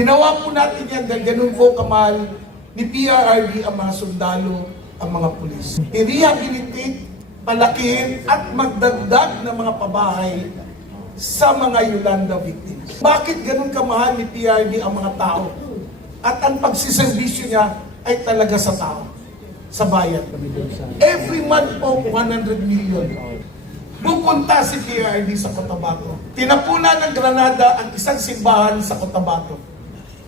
Ginawa po natin yan dahil ganun po kamahal ni PRRD ang mga sundalo, ang mga pulis. I-rehabilitate, palakihin at magdagdag ng mga pabahay sa mga Yolanda victims. Bakit ganun kamahal ni PRD ang mga tao? At ang pagsiservisyo niya ay talaga sa tao, sa bayan. Every month po, 100 million. Pupunta si PRD sa Cotabato. Tinapunan ng Granada ang isang simbahan sa Cotabato.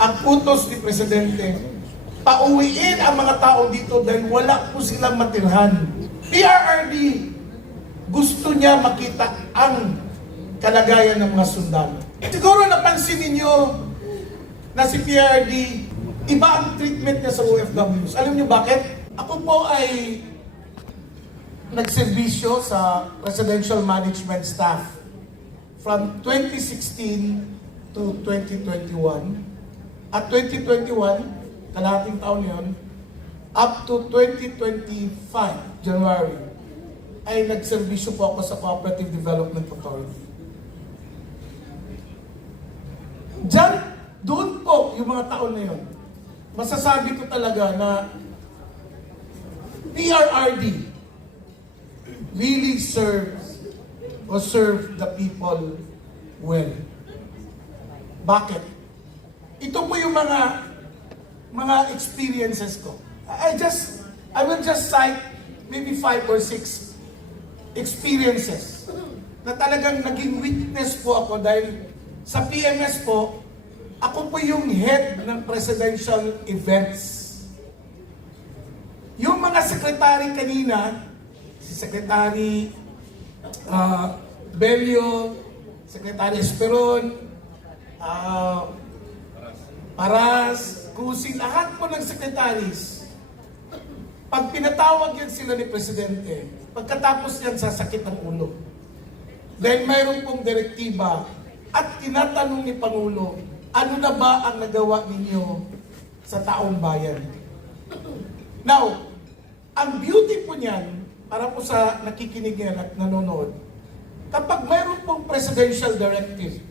Ang utos ni Presidente, pauwiin ang mga tao dito dahil wala po silang matirhan. PRRD, gusto niya makita ang kalagayan ng mga sundalo. Siguro napansin ninyo na si PRD, iba ang treatment niya sa OFWs. Alam niyo bakit? Ako po ay nagserbisyo sa Presidential Management Staff from 2016 to 2021. At 2021, kalahating taon yon, up to 2025, January, ay nagserbisyo po ako sa Cooperative Development Authority. Diyan, doon po yung mga taon na yun. Masasabi ko talaga na PRRD really serves or serve the people well. Bakit? Ito po yung mga mga experiences ko. I just I will just cite maybe five or six experiences na talagang naging witness po ako dahil sa PMS po, ako po yung head ng presidential events. Yung mga sekretary kanina, si Secretary uh, Belio, Secretary Esperon, uh, Paras, Kusi, lahat po ng secretaries, pag pinatawag yan sila ni Presidente, pagkatapos yan sasakit ang ulo. Dahil mayroon pong direktiba at tinatanong ni Pangulo, ano na ba ang nagawa ninyo sa taong bayan? Now, ang beauty po niyan, para po sa nakikinig yan at nanonood, kapag mayroon pong presidential directive,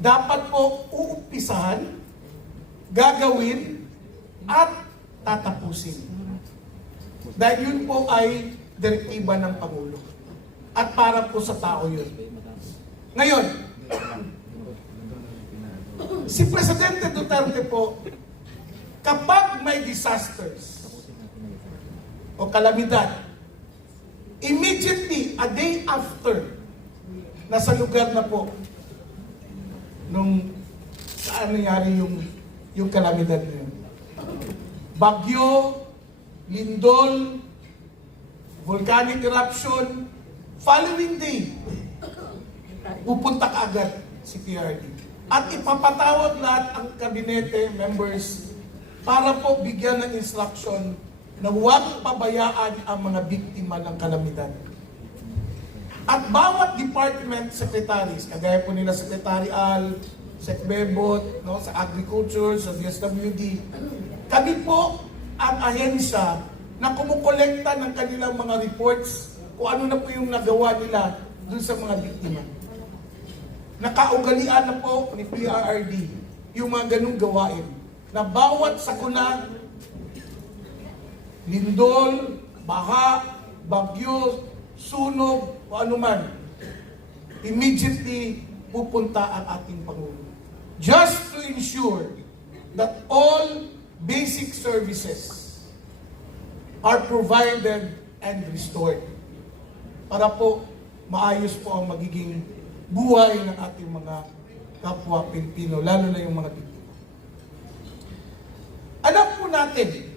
dapat po uumpisahan, gagawin, at tatapusin. Dahil yun po ay direktiba ng Pangulo. At para po sa tao yun. Ngayon, si Presidente Duterte po, kapag may disasters o kalamidad, immediately, a day after, nasa lugar na po nung saan nangyari yung, yung kalamidad na yun. Bagyo, lindol, volcanic eruption, following day, pupunta agad si PRD. At ipapatawag lahat ang kabinete members para po bigyan ng instruction na huwag pabayaan ang mga biktima ng kalamidad. At bawat department secretaries, kagaya po nila Secretary Al, Sec Bebot, no, sa Agriculture, sa DSWD, kami po ang ahensya na kumukolekta ng kanilang mga reports kung ano na po yung nagawa nila dun sa mga biktima. Nakaugalian na po ni PRRD yung mga ganung gawain na bawat sakuna, lindol, baha, bagyo, sunog, o anuman, immediately pupunta ang ating Pangulo. Just to ensure that all basic services are provided and restored para po maayos po ang magiging buhay ng ating mga kapwa Pilipino, lalo na yung mga biktima. Alam po natin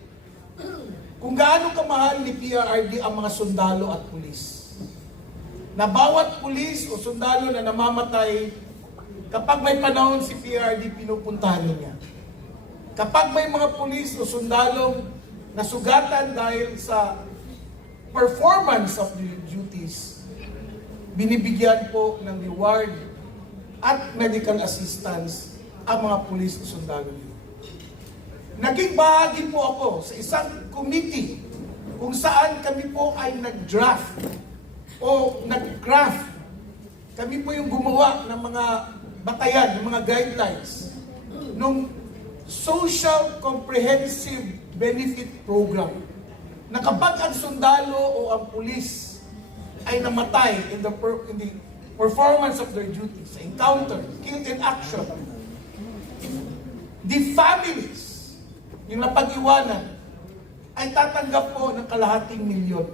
kung gaano kamahal ni PRRD ang mga sundalo at pulis. Na bawat pulis o sundalo na namamatay, kapag may panahon si PRRD, pinupuntahan niya. Kapag may mga pulis o sundalong nasugatan dahil sa performance of the duties, binibigyan po ng reward at medical assistance ang mga pulis o sundalo niyo. Naging bahagi po ako sa isang committee kung saan kami po ay nag-draft o nag-craft. Kami po yung gumawa ng mga batayan, ng mga guidelines nung Social Comprehensive Benefit Program na kapag ang sundalo o ang pulis ay namatay in the, per- in the performance of their duties, encounter, killed in action, the families, yung napag-iwanan, ay tatanggap po ng kalahating milyon.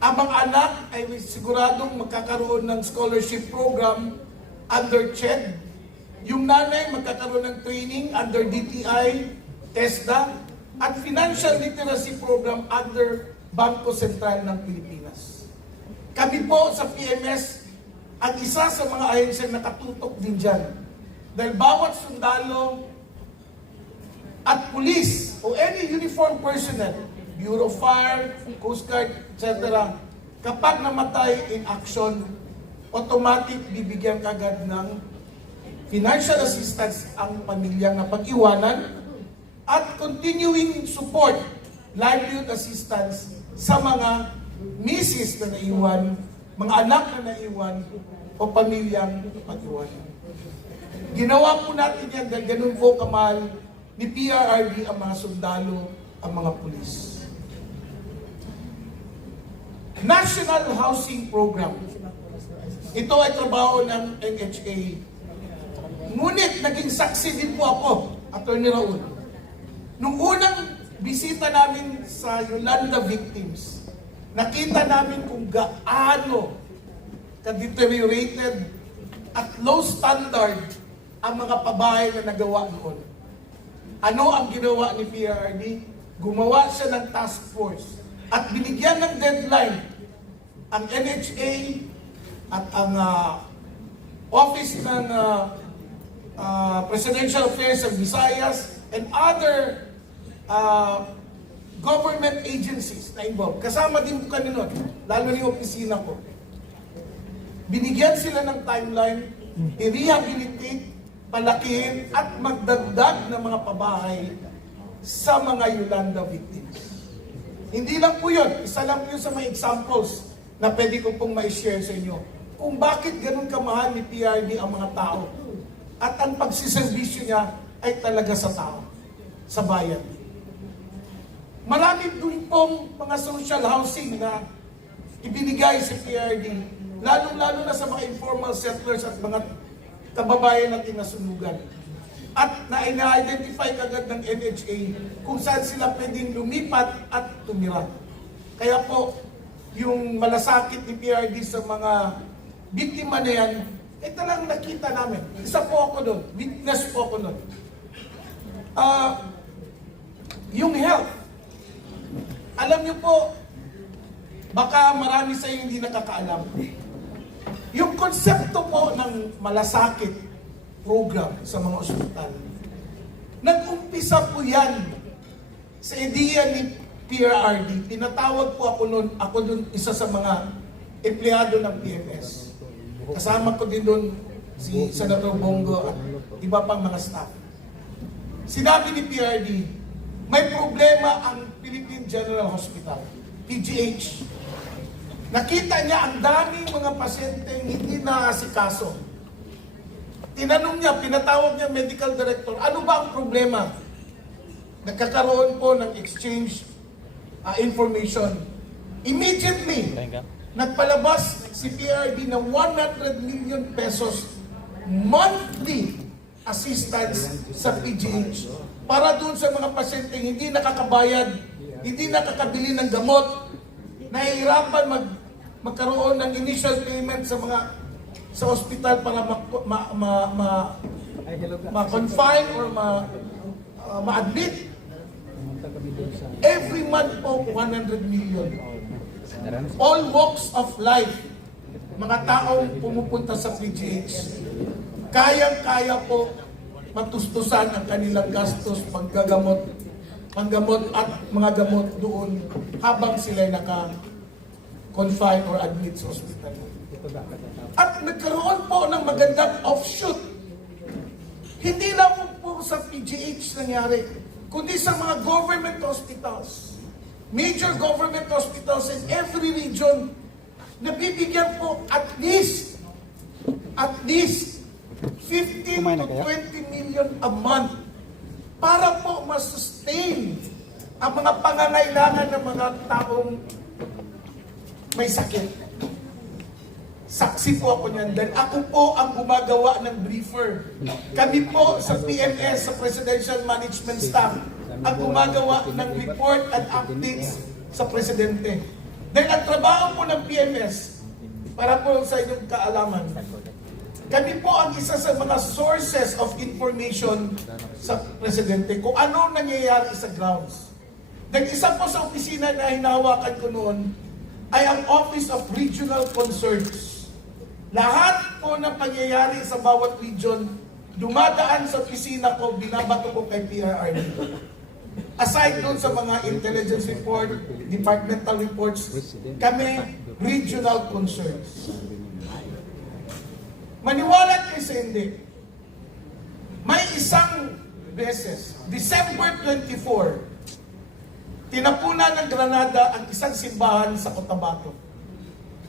Ang mga anak ay siguradong magkakaroon ng scholarship program under CHED. Yung nanay magkakaroon ng training under DTI, TESDA, at financial literacy program under Bangko Sentral ng Pilipinas. Kami po sa PMS, ang isa sa mga ahensya na nakatutok din dyan. Dahil bawat sundalo at police o any uniform personnel, Bureau of Fire, Coast Guard, etc., kapag namatay in action, automatic bibigyan kagad ng financial assistance ang pamilyang napag-iwanan at continuing support, livelihood assistance sa mga misis na naiwan, mga anak na naiwan, o pamilyang pag-iwanan. Ginawa po natin yan dahil ganun po kamahal ni PRRD ang mga sundalo, ang mga pulis. National Housing Program. Ito ay trabaho ng NHA. Ngunit naging saksi din po ako, Atty. Raul. Nung unang bisita namin sa Yolanda victims, nakita namin kung gaano ka-deteriorated at low standard ang mga pabahay na nagawa noon. Ano ang ginawa ni PRRD? Gumawa siya ng task force at binigyan ng deadline ang NHA at ang ah, Office ng ah, ah, Presidential Affairs of Visayas and other ah, government agencies na involved. Kasama din po kami nun, lalo na yung opisina ko. Binigyan sila ng timeline, i-rehabilitate, palakihin at magdagdag ng mga pabahay sa mga Yolanda victims. Hindi lang po yun, isa lang yun sa mga examples na pwede ko pong ma-share sa inyo. Kung bakit ganun kamahal ni PRD ang mga tao. At ang pagsiservisyo niya ay talaga sa tao, sa bayan. Marami din pong mga social housing na ibinigay sa PRD, lalong-lalo na sa mga informal settlers at mga kababayan natin na sunugan. At na-identify kagad ng NHA kung saan sila pwedeng lumipat at tumira. Kaya po, yung malasakit ni PRD sa mga biktima na yan, eh talagang nakita namin. Isa po ako doon, witness po ako doon. Ah, yung health, alam niyo po, baka marami sa inyo hindi nakakaalam. Yung konsepto po ng malasakit program sa mga ospital, nag-umpisa po yan sa ideya ni PRRD. Tinatawag po ako noon, ako doon isa sa mga empleyado ng PMS. Kasama ko din doon si Senator Bongo at iba pang mga staff. Sinabi ni PRD, may problema ang Philippine General Hospital, PGH. Nakita niya ang daming mga pasyente hindi naasikaso. Tinanong niya, pinatawag niya medical director, ano ba ang problema? Nagkakaroon po ng exchange uh, information. Immediately, nagpalabas si PRD ng 100 million pesos monthly assistance sa PGH para doon sa mga pasyente hindi nakakabayad, hindi nakakabili ng gamot, nahihirapan mag magkaroon ng initial payment sa mga sa ospital para ma ma ma, ma, ma-confine or ma uh, ma-admit. Every month po 100 million. All walks of life, mga taong pumupunta sa PGH, kayang-kaya po matustusan ang kanilang gastos, paggagamot, panggamot at mga gamot doon habang sila naka confine or admit sa ospital. At nagkaroon po ng magandang offshoot. Hindi lang po sa PGH nangyari, kundi sa mga government hospitals. Major government hospitals in every region, nabibigyan po at least, at least 15 Kumain to na kayo? 20 million a month para po masustain ang mga pangangailangan ng mga taong may sakit. Saksi po ako niyan dahil ako po ang gumagawa ng briefer. Kami po sa PMS, sa Presidential Management Staff, ang gumagawa ng report at updates sa Presidente. Dahil ang trabaho po ng PMS, para po sa inyong kaalaman, kami po ang isa sa mga sources of information sa Presidente kung ano nangyayari sa grounds. Dahil isa po sa opisina na hinahawakan ko noon ay ang Office of Regional Concerns. Lahat po ng pangyayari sa bawat region, dumadaan sa opisina ko, binabato ko kay PRRD. Aside doon sa mga intelligence report, departmental reports, kami regional concerns. Maniwala kayo sa hindi. May isang beses, December 24, tinapunan ng Granada ang isang simbahan sa Cotabato.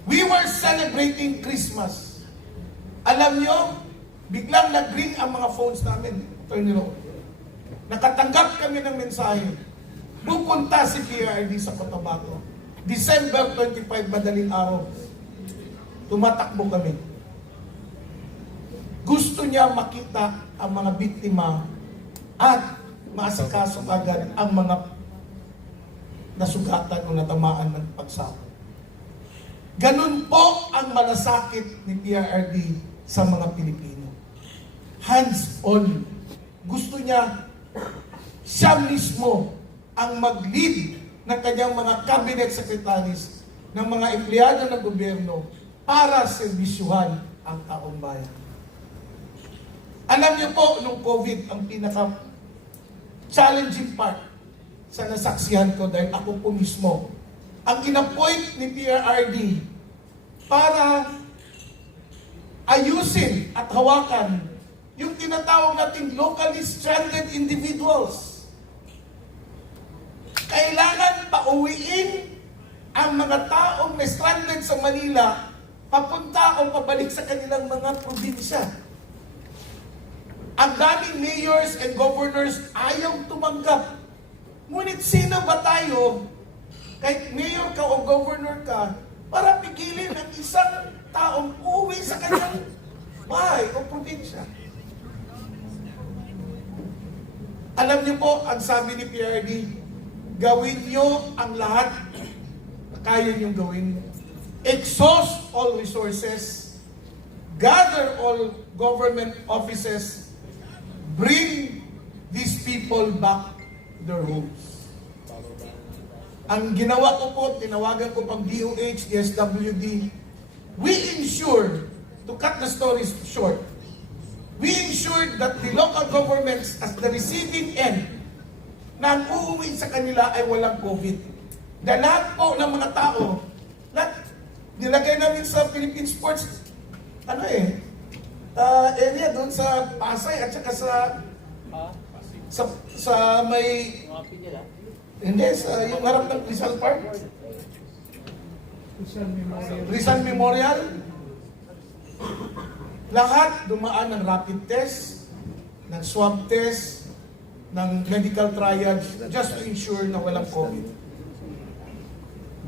We were celebrating Christmas. Alam nyo, biglang nag-ring ang mga phones namin. Attorney Ro. Nakatanggap kami ng mensahe. Pupunta si PRD sa Cotabato. December 25, madaling araw. Tumatakbo kami. Gusto niya makita ang mga biktima at maasikaso agad ang mga nasugatan o natamaan ng pagsako. Ganun po ang malasakit ni PRRD sa mga Pilipino. Hands-on. Gusto niya siya mismo ang mag-lead ng kanyang mga cabinet secretaries ng mga empleyado ng gobyerno para serbisyuhan ang taong bayan. Alam niyo po, nung COVID, ang pinaka challenging part sa nasaksihan ko dahil ako po mismo ang inappoint ni PRRD para ayusin at hawakan yung tinatawag nating locally stranded individuals. Kailangan pauwiin ang mga taong na stranded sa Manila papunta o pabalik sa kanilang mga probinsya. Ang daming mayors and governors ayaw tumanggap. Ngunit sino ba tayo, kahit mayor ka o governor ka, para pigilin ang isang taong uwi sa kanyang bahay o probinsya? Alam niyo po, ang sabi ni PRD, gawin niyo ang lahat na kaya niyong gawin. Exhaust all resources, gather all government offices, bring these people back their homes. Ang ginawa ko po, tinawagan ko pang DOH, DSWD, we ensure, to cut the story short, we ensured that the local governments as the receiving end na ang uuwi sa kanila ay walang COVID. Dahil lahat po ng mga tao, lahat, nilagay namin sa Philippine Sports, ano eh, uh, area doon sa Pasay at saka sa sa sa may hindi sa yung harap ng Rizal Park? Rizal Memorial. Lahat dumaan ng rapid test ng swab test ng medical triage just to ensure na walang COVID.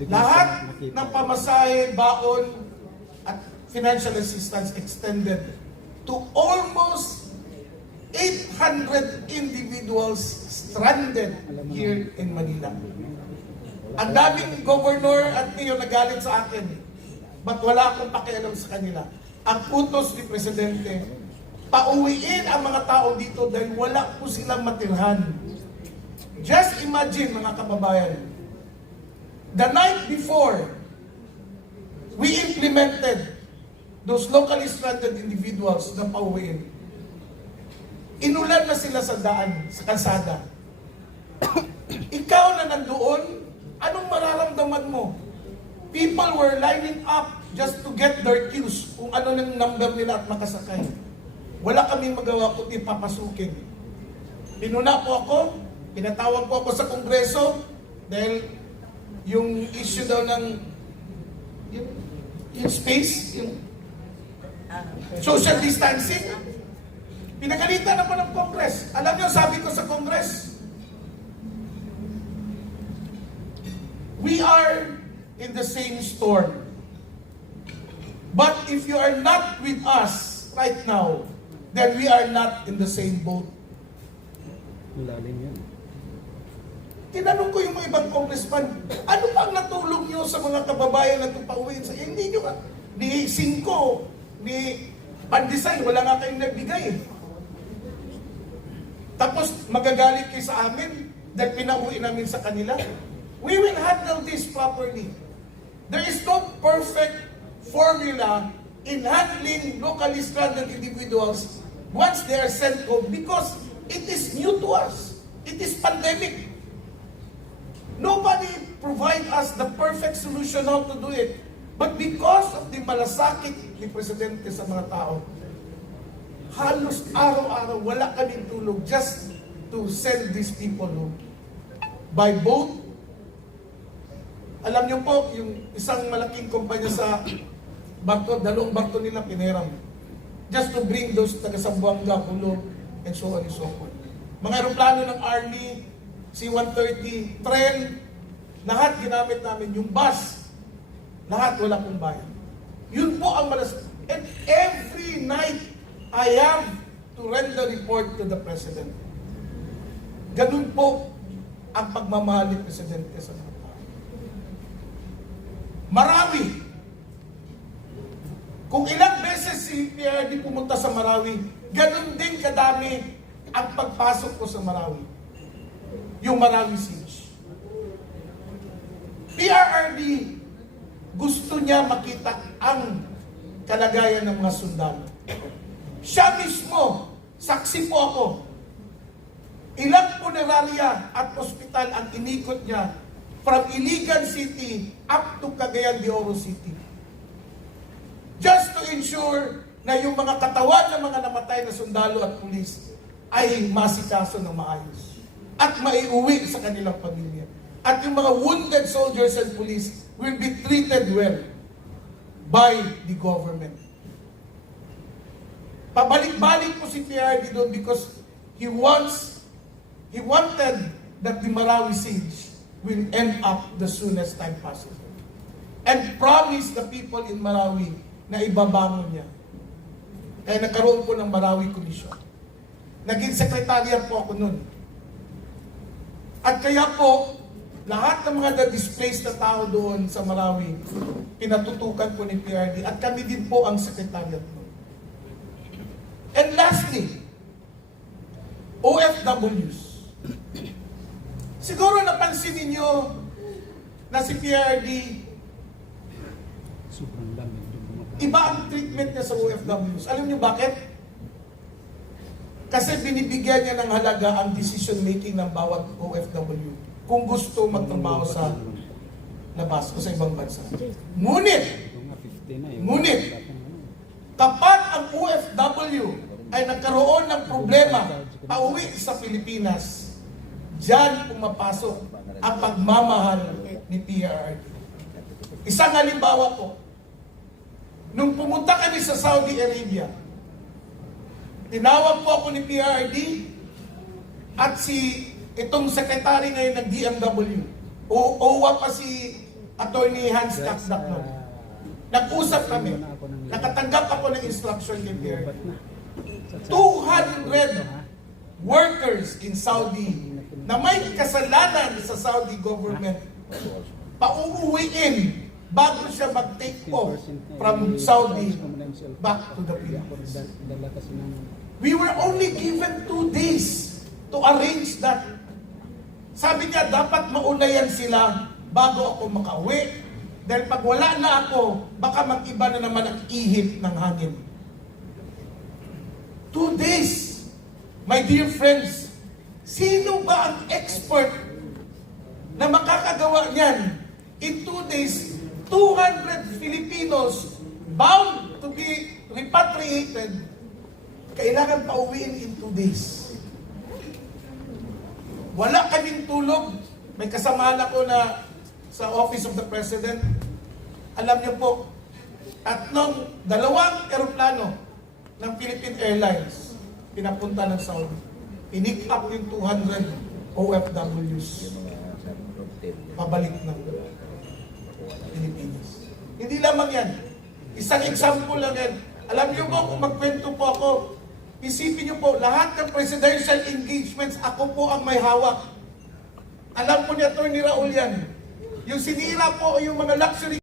Lahat ng pamasahe, baon, at financial assistance extended to almost 800 individuals stranded here in Manila. Ang daming governor at mayor nagalit sa akin. Ba't wala akong pakialam sa kanila? Ang utos ni Presidente, pauwiin ang mga tao dito dahil wala po silang matirhan. Just imagine mga kababayan, the night before, we implemented those locally stranded individuals na pauwiin. Inulan na sila sa daan, sa kalsada. Ikaw na nandoon, anong mararamdaman mo? People were lining up just to get their cues kung ano ng number nila at makasakay. Wala kaming magawa kundi papasukin. Pinuna po ako, pinatawag po ako sa kongreso dahil yung issue daw ng yung, yung space, yung Social distancing. Pinagalitan naman ng Congress. Alam niyo, sabi ko sa Congress, we are in the same storm. But if you are not with us right now, then we are not in the same boat. Lalim yan. Tinanong ko yung mga ibang congressman, ano ba ang natulong nyo sa mga kababayan na tupauwiin sa Hindi nyo ka. Ni Cinco, ni Pandesal, wala nga kayong nagbigay. Tapos magagalit kayo sa amin dahil pinauwi namin sa kanila. We will handle this properly. There is no perfect formula in handling locally stranded individuals once they are sent home because it is new to us. It is pandemic. Nobody provide us the perfect solution how to do it. But because of the malasakit ni Presidente sa mga tao, halos araw-araw wala kaming tulog just to send these people home. By boat, alam niyo po, yung isang malaking kumpanya sa barko, dalawang barko nila pineram. Just to bring those taga Sambuanga, Pulo, and so on and so forth. Mga aeroplano ng Army, C-130, tren, lahat ginamit namin. Yung bus, lahat wala pong bayan. Yun po ang malas... And every night, I have to render report to the President. Ganun po ang pagmamahal ni Presidente sa mga tao. Marawi. Kung ilang beses si PRD pumunta sa Marawi, ganun din kadami ang pagpasok ko sa Marawi. Yung Marawi Siege. PRRD, gusto niya makita ang kalagayan ng mga sundalo. Siya mismo, saksi po ako. Ilang punerarya at ospital ang inikot niya from Iligan City up to Cagayan de Oro City. Just to ensure na yung mga katawan ng mga namatay na sundalo at pulis ay masikaso ng maayos at maiuwi sa kanilang pamilya. At yung mga wounded soldiers and police will be treated well by the government. Pabalik-balik po si PRD doon because he wants, he wanted that the Marawi siege will end up the soonest time possible. And promise the people in Marawi na ibabangon niya. Kaya nagkaroon po ng Marawi Commission. Naging sekretariat po ako noon. At kaya po, lahat ng mga na-displaced na tao doon sa Marawi, pinatutukan po ni PRD at kami din po ang secretariat noon. And lastly, OFWs. Siguro napansin ninyo na si PRD, Sobrang pumapasok. iba ang treatment niya sa OFWs. Alam niyo bakit? Kasi binibigyan niya ng halaga ang decision making ng bawat OFW kung gusto magtrabaho sa labas o sa ibang bansa. Ngunit, Ito nga, 50 na yun. Ngunit, kapag ang OFW ay nagkaroon ng problema pauwi sa Pilipinas, diyan pumapasok ang pagmamahal ni PRRD. Isang halimbawa po, nung pumunta kami sa Saudi Arabia, tinawag po ako ni PRRD at si itong sekretary ngayon ng DMW, o OWA pa si Attorney Hans Kakdak Nag-usap kami. Nakatanggap ako ng instruction kay Pierre. Lobat na. Sa- sa- 200 workers in Saudi na may kasalanan sa Saudi government pauuwiin bago siya mag-take off 10% na, from Saudi back to the Philippines. We were only given two days to arrange that. Sabi niya, dapat mauna yan sila bago ako makauwi. Dahil pag wala na ako, baka mag-iba na naman ang ihip ng hangin. Two days. My dear friends, sino ba ang expert na makakagawa niyan? In two days, 200 Filipinos bound to be repatriated kailangan pauwiin in two days. Wala kaming tulog. May kasamahan ako na sa Office of the President. Alam niyo po, tatlong, dalawang eroplano ng Philippine Airlines pinapunta ng Saudi. Pinick yung 200 OFWs pabalik ng Pilipinas. Hindi lamang yan. Isang example lang yan. Alam niyo po, kung magkwento po ako, isipin niyo po, lahat ng presidential engagements, ako po ang may hawak. Alam po ni Atty. Raul yan. Yung sinira po yung mga luxury